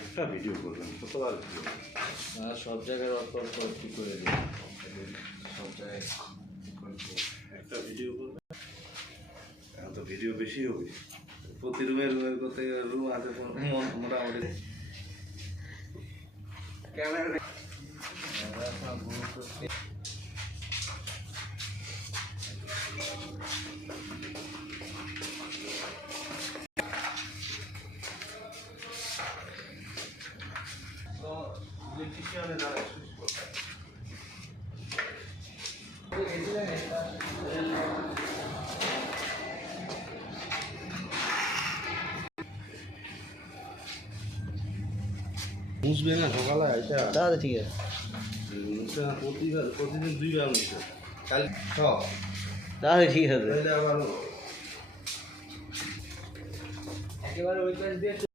একটা ভিডিও করবেন কতবার সব জায়গায় অল্প অল্প কি করে সব জায়গায় একটা ভিডিও করবেন? এখন তো ভিডিও বেশি হবে। প্রতি রুমে রুমের করতে রুম আছে মোটামুটি। ক্যামেরা ইলেকট্রিশিয়ানে দ্বারা সুইচ করতে। মুছবে না সকালে আইসা তাহলে ঠিক আছে। মুছবে না প্রতিবার প্রতিদিন দুইবার মুছবে কাল সব তাহলে ঠিক আছে আবার একেবারে ওই পাশ দিয়ে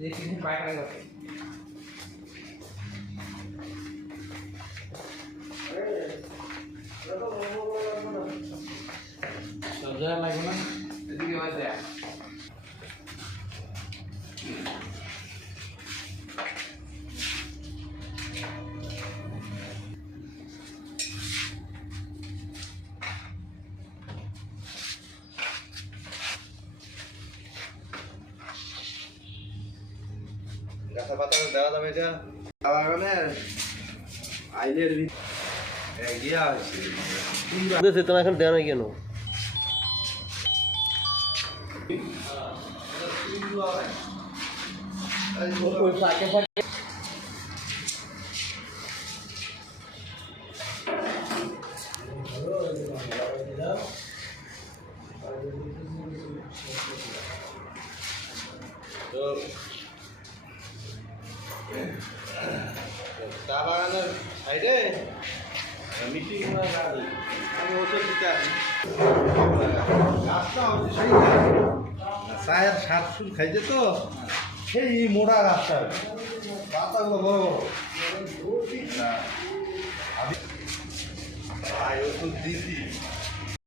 Jadi ini pakai relot. Sudah lagi mana? Jadi gimana ya? গাছা পাতা দেওয়া যাবে এটা? আবার মানে আইলের তোমার এখন দেওয়া কেন? তো চা বাগানের সাইডে মিটিং আমি ওষুধ দিতে আসি। সেই চায়ের সার সুর খাইছে তো? সেই মোটা গাছটা। পাতাগুলো বড় বড়। আমি ওষুধ দিছি।